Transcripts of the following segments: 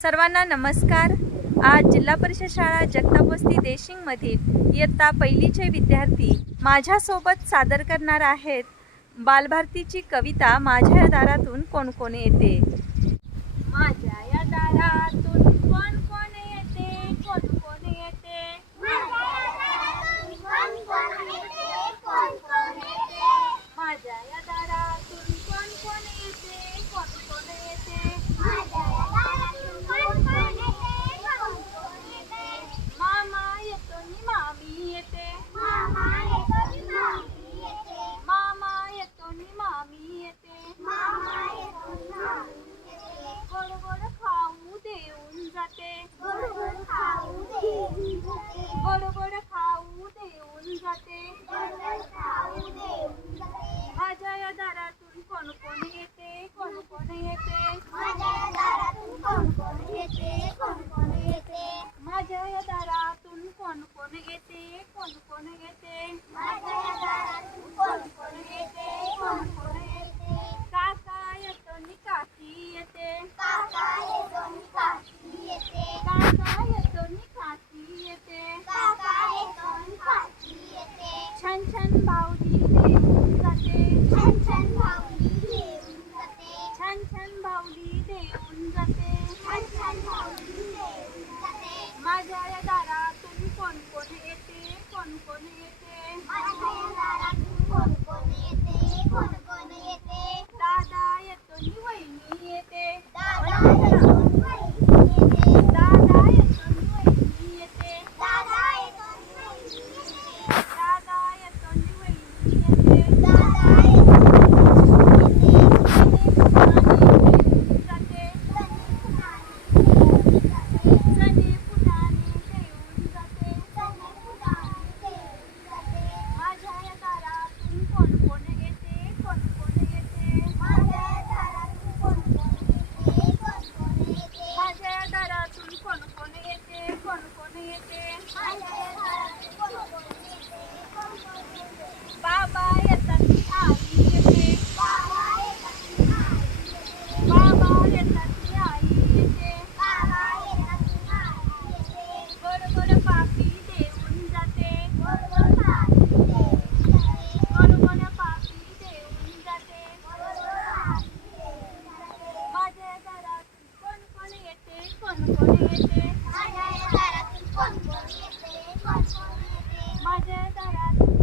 सर्वांना नमस्कार। आज जिल्हा परिषद शाळा जगताप देशिंगमधील इयत्ता पहिलीचे विद्यार्थी माझ्यासोबत सादर करणार आहेत बालभारतीची कविता माझ्या या दारातून कोण कोण येते। माझ्या या दारातून कोण कोण येते, कोण कोण येते, माझ्या या दारातून कोण कोण येते, कोण कोण येते, मामा येतो नि मामी येते, मामा येतो नि मामी येते, गोड गोड खाऊ देऊन जाते, गोड गोड खाऊ देऊन जाते, माझ्या या दारातून कोण कोण येते, कोण कोण येते, माझ्या या दारातून कोण कोण येते, कोण कोण येते, काका येतो नि काकी येते, काका येतो नि काकी येते, छान छान बाहुली देऊन जाते, छान छान बाहुली देऊन जाते, माझ्या या दारातून कोण कोण येते, कोण कोण येते, दादा येतो नि वहिनी येते, दादा येतो नि वहिनी येते, बाबा येतात नि आई येते, गोड गोड पापी देऊन जाते, माझ्या घरातून कोण कोण येते, कोण कोण येते, माझ्या घरातून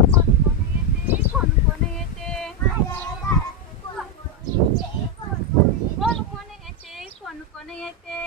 कोण कोण येते, कोण कोण येते,